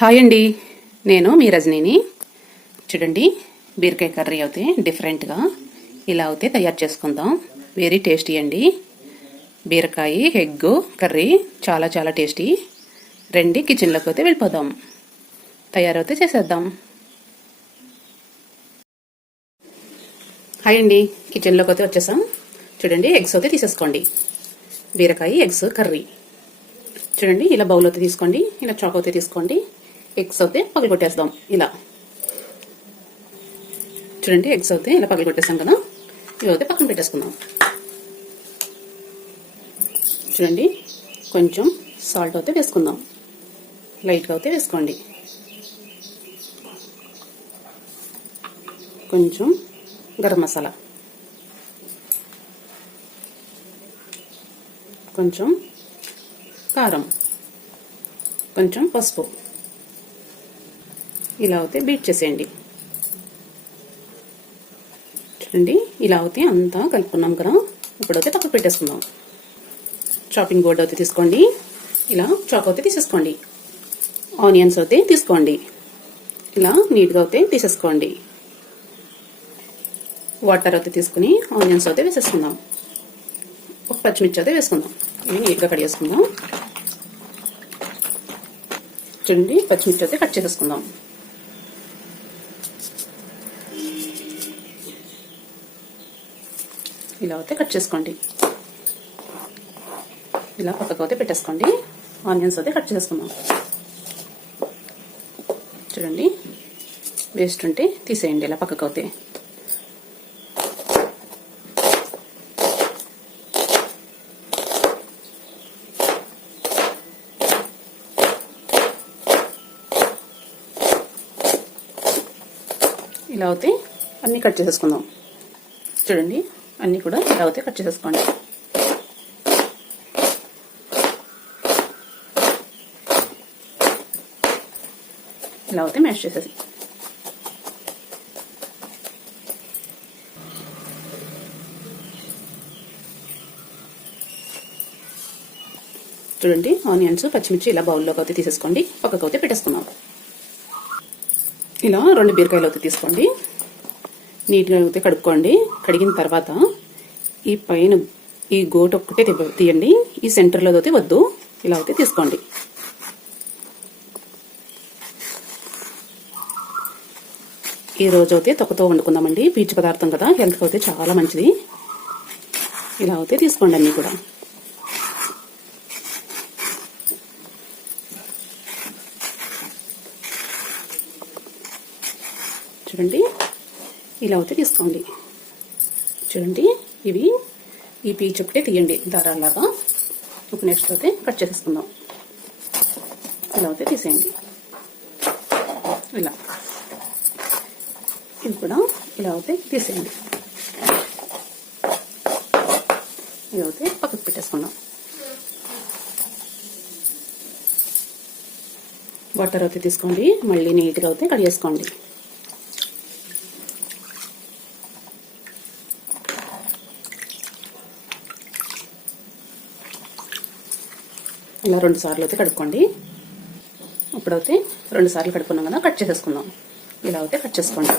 Hi అండి, నేను మీ రజనీని. చూడండి, బీరకాయ కర్రీ అయితే డిఫరెంట్గా ఇలా అయితే తయారు చేసుకుందాం. వెరీ టేస్టీ అండి. బీరకాయ ఎగ్ కర్రీ చాలా చాలా టేస్టీ. రండి, కిచెన్లోకి అయితే వెళ్ళిపోదాం. తయారైతే చేసేద్దాం. హాయ్ అండి, కిచెన్లోకి అయితే వచ్చేసాం. చూడండి, ఎగ్స్ అయితే తీసేసుకోండి. బీరకాయ ఎగ్స్ కర్రీ చూడండి, ఇలా బౌల్ అయితే తీసుకోండి. ఇలా చాక్ అయితే తీసుకోండి. ఎగ్స్ అయితే పగలగొట్టేద్దాం. ఇలా చూడండి, ఎగ్స్ అయితే ఇలా పగలగొట్టేస్తాం కదా. ఇవి అయితే పక్కన పెట్టేసుకుందాం. చూడండి, కొంచెం సాల్ట్ అయితే వేసుకుందాం. లైట్గా అయితే వేసుకోండి. కొంచెం గరం మసాలా, కొంచెం కారం, కొంచెం పసుపు. ఇలా అయితే బీట్ చేసేయండి. చూడండి, ఇలా అయితే అంతా కలుపుకున్నాం కదా. ఇప్పుడైతే పక్కకు పెట్టేసుకుందాం. చాపింగ్ బోర్డ్ అయితే తీసుకోండి. ఇలా చాక్ అయితే తీసేసుకోండి. ఆనియన్స్ అయితే తీసుకోండి. ఇలా నీట్గా అయితే తీసేసుకోండి. వాటర్ అయితే తీసుకుని ఆనియన్స్ అయితే వేసేసుకుందాం. ఒక పచ్చిమిర్చి అయితే వేసుకుందాం. ఇవి నీట్గా కట్ చేసుకుందాం. చూడండి, పచ్చిమిర్చి అయితే కట్ చేసేసుకుందాం. ఇలా అయితే కట్ చేసుకోండి. ఇలా పక్కకు అయితే పెట్టేసుకోండి. ఆనియన్స్ అయితే కట్ చేసుకుందాం. చూడండి, వేస్ట్ ఉంటే తీసేయండి. ఇలా పక్కకు అయితే ఇలా అయితే అన్నీ కట్ చేసేసుకుందాం. చూడండి, అన్నీ కూడా ఇలా అయితే కట్ చేసేసుకోండి. ఇలా అయితే మ్యాష్ చేసేసి చూడండి, ఆనియన్స్ పచ్చిమిర్చి ఇలా బౌల్లోకి అయితే తీసేసుకోండి. పక్కకు అయితే పెట్టేసుకుందాం. ఇలా 2 బీరకాయలు అయితే తీసుకోండి. నీట్గా అయితే కడుక్కోండి. కడిగిన తర్వాత ఈ పైన ఈ గోటు ఒక్కటే తీయండి. ఈ సెంటర్లో అయితే వద్దు. ఇలా అయితే తీసుకోండి. ఈ రోజు అయితే తొక్కతో వండుకుందామండి. పీచు పదార్థం కదా, హెల్త్కి అయితే చాలా మంచిది. ఇలా అయితే తీసుకోండి అన్నీ కూడా. చూడండి, ఇలా అయితే తీసుకోండి. చూడండి, ఇవి ఈ పీచు ఒకటే తీయండి దారాలాగా. ఒక నెక్స్ట్ అయితే కట్ చేసేసుకుందాం. ఇలా అయితే తీసేయండి. ఇలా ఇవి కూడా ఇలా అయితే తీసేయండి. ఇలా అయితే పక్కకు పెట్టేసుకుందాం. వాటర్ అయితే తీసుకోండి. మళ్ళీ నీట్గా అయితే కడిగేసుకోండి. ఇలా 2 సార్లు అయితే కడుక్కోండి. ఇప్పుడైతే 2 సార్లు కడుక్కున్నాం కదా, కట్ చేసేసుకుందాం. ఇలా అయితే కట్ చేసుకోండి.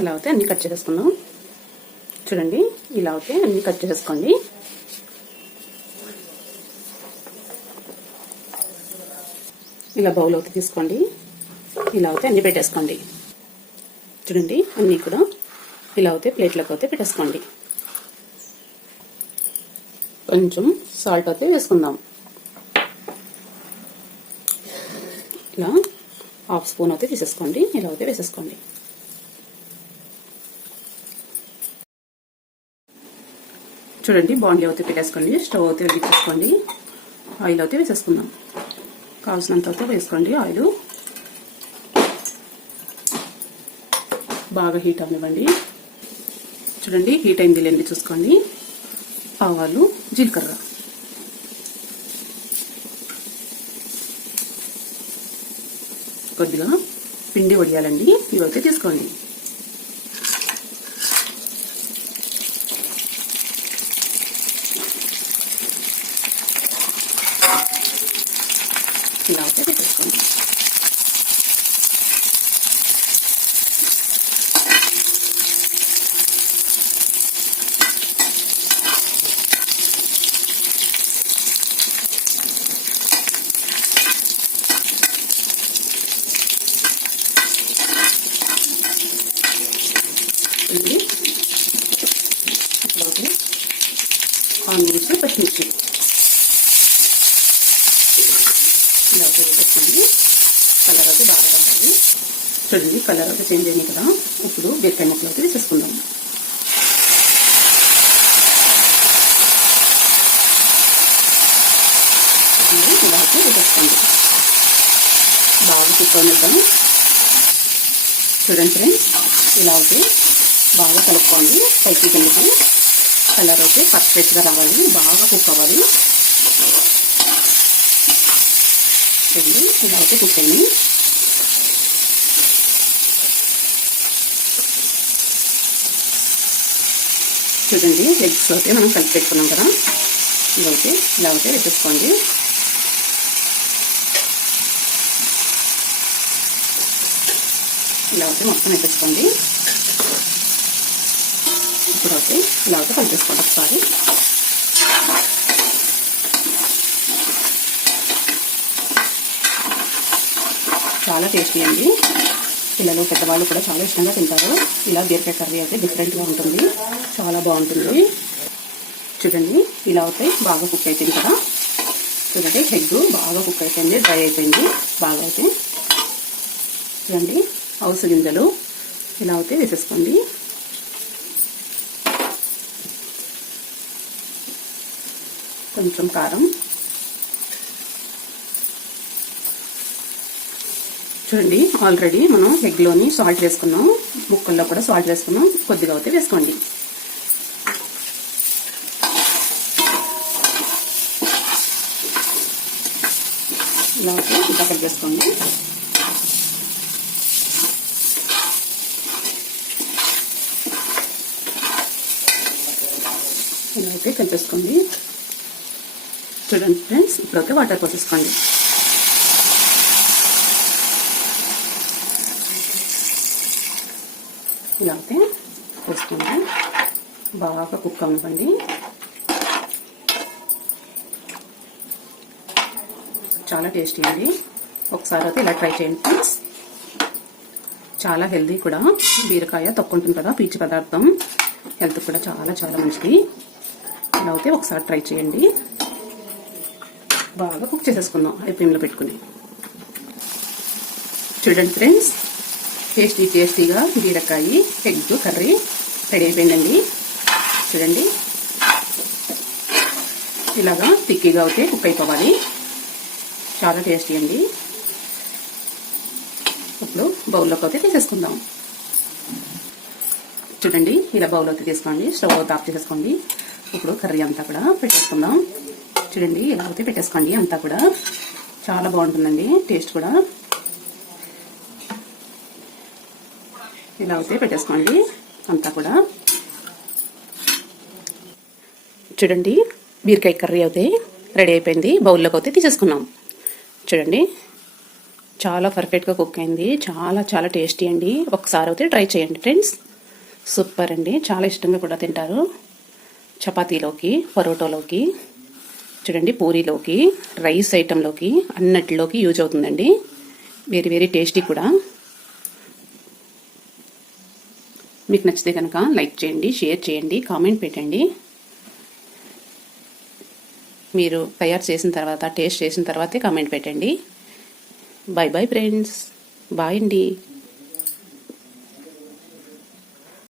ఇలా అయితే అన్ని కట్ చేసేసుకుందాం. చూడండి, ఇలా అయితే అన్ని కట్ చేసేసుకోండి. ఇలా బౌల్ అయితే తీసుకోండి. ఇలా అయితే అన్ని పెట్టేసుకోండి. చూడండి, అన్నీ కూడా ఇలా అయితే ప్లేట్లోకి అయితే పెట్టేసుకోండి. కొంచెం సాల్ట్ అయితే వేసుకుందాం. ఇలా 1/2 స్పూన్ అయితే తీసేసుకోండి. ఇలా అయితే వేసేసుకోండి. చూడండి, బాండ్లీ అయితే పెట్టేసుకోండి. స్టవ్ అయితే వెలిగించేసుకోండి. ఆయిల్ అయితే వేసేసుకుందాం. కావాల్సినంత అయితే వేసుకోండి. ఆయిల్ బాగా హీట్ అవ్వనివ్వండి. చూడండి, హీట్ అయింది లేండి చూసుకోండి. ఆవాలు, జీలకర్ర, కొద్దిగా పిండి వడియాలండి, ఇవైతే తీసుకోండి. ఇలా అయితే తీసుకోండి. అట్లాగే ఆనియన్స్, పచ్చిమిర్చి ఇలా వేసుకోండి. కలర్ అయితే బాగా రావాలి. చూడండి, కలర్ అయితే చేంజ్ అయింది కదా. ఇప్పుడు బీరకాయ ముక్కలు అయితే వేసేసుకుందాం. ఇలా అయితే వేసేసుకోండి. బాగా కుక్కనిద్దాం. చూడండి ఫ్రెండ్స్, ఇలా అయితే బాగా కలుపుకోండి. పైకి కిందకి కలర్ అయితే పర్ఫెక్ట్గా రావాలి, బాగా కుక్ అవ్వాలి. చూడండి, ఇలా అయితే కుక్ అయింది. చూడండి, ఎగ్స్ అయితే మనం కలిపి పెట్టుకున్నాం కదా, ఇలా అయితే వేసేసుకోండి. ఇలా అయితే మొత్తం వేసేసుకోండి. ఇప్పుడు అయితే ఇలా అయితే కలిపేసుకోండి ఒకసారి. చాలా టేస్టీ అండి. పిల్లలు, పెద్దవాళ్ళు కూడా చాలా ఇష్టంగా తింటారు. ఇలా బీరకాయ కర్రీ అయితే డిఫరెంట్గా ఉంటుంది, చాలా బాగుంటుంది. చూడండి, ఇలా అయితే బాగా కుక్ అయిపోయింది కదా. చూడండి, ఎగ్ బాగా కుక్ అయిపోయింది, డ్రై అయిపోయింది బాగా. అయితే చూడండి, అవిసె గింజలు ఇలా అయితే వేసేసుకోండి. కొంచెం కారం. చూడండి, ఆల్రెడీ మనం ఎగ్లోని సాల్ట్ వేసుకున్నాం, ముక్కల్లో కూడా సాల్ట్ వేసుకున్నాం. కొద్దిగా అయితే వేసుకోండి. ఇలా అయితే ఇంకా కలిపేసుకోండి. ఇలా అయితే కలిపేసుకోండి. చూడండి ఫ్రెండ్స్, ఇప్పుడైతే వాటర్ పోసేసుకోండి. ఇలా అయితే వేసుకోండి. బాగా కుక్ అవ్వండి. చాలా టేస్టీ అండి. ఒకసారి అయితే ఇలా ట్రై చేయండి ఫ్రెండ్స్. చాలా హెల్దీ కూడా. బీరకాయ తొక్కుంటుంది కదా, పీచు పదార్థం, హెల్త్ కూడా చాలా చాలా మంచిది. ఇలా అయితే ఒకసారి ట్రై చేయండి. బాగా కుక్ చేసేసుకుందాం హై ఫ్లేమ్లో పెట్టుకుని. చూడండి ఫ్రెండ్స్, టేస్టీగా బీరకాయ ఎగ్ కర్రీ రెడీ అయిపోయిందండి. చూడండి, ఇలాగా తిక్కిగా అయితే కుక్ అయిపోవాలి. చాలా టేస్టీ అండి. ఇప్పుడు బౌల్లోకి అయితే తీసేసుకుందాం. చూడండి, ఇలా బౌల్లోకి తీసుకోండి. స్టవ్ ఆఫ్ చేసేసుకోండి. ఇప్పుడు కర్రీ అంతా కూడా పెట్టేసుకుందాం. చూడండి, ఇలా అయితే పెట్టేసుకోండి. అంతా కూడా చాలా బాగుంటుందండి, టేస్ట్ కూడా. ఇలా అయితే పెట్టేసుకోండి అంతా కూడా. చూడండి, బీరకాయ కర్రీ అయితే రెడీ అయిపోయింది. బౌల్లోకి అయితే తీసేసుకున్నాం. చూడండి, చాలా పర్ఫెక్ట్గా కుక్ అయింది. చాలా చాలా టేస్టీ అండి. ఒకసారి అయితే ట్రై చేయండి ఫ్రెండ్స్. సూపర్ అండి. చాలా ఇష్టంగా కూడా తింటారు. చపాతీలోకి, పరోటాలోకి, చూడండి, పూరీలోకి, రైస్ ఐటెంలోకి, అన్నిటిలోకి యూజ్ అవుతుందండి. వెరీ వెరీ టేస్టీ కూడా. మీకు నచ్చితే కనుక లైక్ చేయండి, షేర్ చేయండి, కామెంట్ పెట్టండి. మీరు తయారు చేసిన తర్వాత, టేస్ట్ చేసిన తర్వాతే కామెంట్ పెట్టండి. Bye bye friends. బాయ్ అండి.